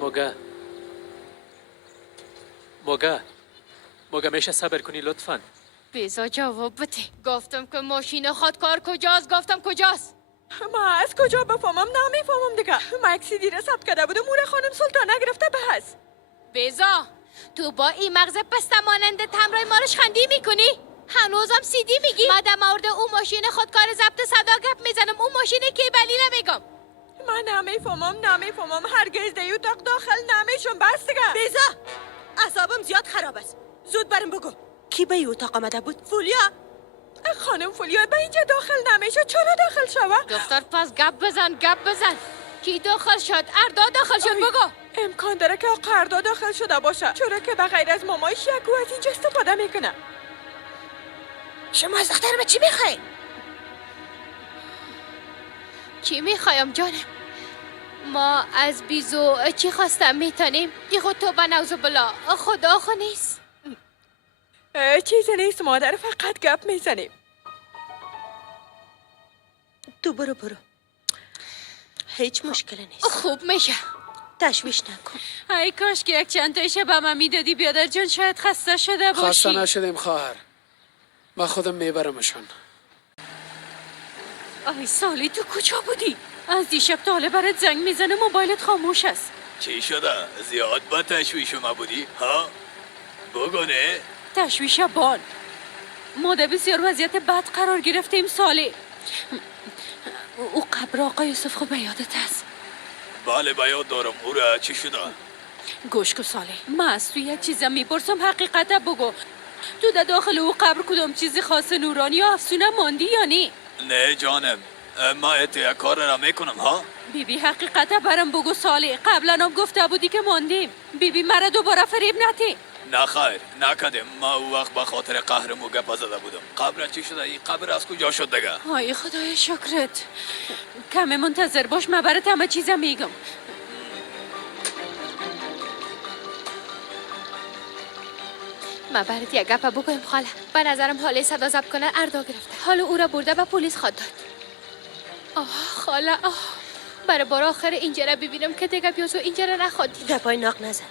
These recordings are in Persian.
موگه میشه صبر کنی لطفاً. بیزا جواب بده. گفتم که ماشین خودکار کجاست؟ گفتم کجاست؟ ما از کجا بفهمم؟ نمیفهمم دیگه. ما یک سیدی را ثبت کرده بودم، مور خانم سلطانه گرفته بحث. بیزا تو با این مغز پسته مانند تمرای مارش خندی میکنی؟ هنوزم سیدی میگی؟ من در مورد اون ماشین خودکار ضبط صدا گپ میزنم. اون ماشین که بلی نمیگم. من نمیفهمم هرگز در اتاق داخل نمیشم. بس دیگه. بیزا اعصابم زیاد خراب است. زود برم بگو کی به این اتاق آمده بود؟ فولیا خانم فولیا به اینجا داخل نمیشه. چرا داخل شوه؟ دختر پس گپ بزن. کی داخل شد؟ اردا داخل شد. بگو. امکان داره که آقا اردا داخل شده باشه، چرا که بغیر از مامایش یکو از اینجا استفاده میکنه. شما از دختر به چی میخواین؟ چی میخوایم جانم؟ ما از بیزو چی خواستم میتونیم؟ ای خود تو بنوزو بلا خدا خو نیست. چیزی نیست مادر، فقط گپ میزنیم. تو برو هیچ مشکلی نیست. خوب میشه. تشویش نکن. ای کاش که یک چند تایشه به من میدادی بیادر جان، شاید خسته شده باشی. خسته نشدیم خواهر، من خودم میبرمشون. آی سالی تو کجا بودی؟ از دیشب تا حالا برات زنگ میزنه موبایلت خاموش است. چی شده؟ زیاد با تشویش ما بودی؟ ها؟ بگونه؟ تشویش بان. ما در بسیار وضعیت بد قرار گرفتیم سالی. او قبر آقا یوسف خود به یادت است؟ بله به یاد دارم. او را چی شده؟ گوش کن سالی، من از تو یک چیزم میپرسم حقیقت بگو. تو در داخل او قبر کدام چیزی خاص نورانی یا افسونه ماندی یا نی؟ نه جانم، ما ات کار را میکنم ها؟ بیبی حقیقت برم بگو سالی. قبلا هم گفته بودی که ماندیم. بیبی مرا دوباره فریب نتی. نه خیر نکدیم. ما او وقت به خاطر قهر مو گپ زده بودم. قبر چی شده؟ این قبر از کجا شد دیگه؟ های خدای شکرت. کمی منتظر باش، من برات همه چیزم میگم. من برات یک گپ بگویم خاله. به نظرم حاله صدا ضبط کنه اردا گرفته. حالا او را برده به پلیس خواد داد. خاله برای بار آخر اینجا را ببینم که دیگه بیازو اینجا را نخواد دید. گپای ناق نزن.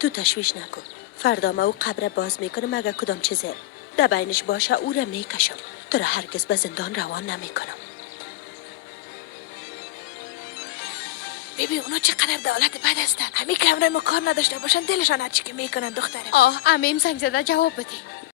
تو تشویش نکن. فردا ما او قبر باز میکنم. مگه کدام چیزه در بینش باشه او را میکشم. تو را هرگز به زندان روان نمیکنم. ببین اونا چقدر دولت بد هستن. همین کمره ما کار نداشته باشن دلشان هرچی که میکنن دخترم. امیم زنگ زده جواب بدی.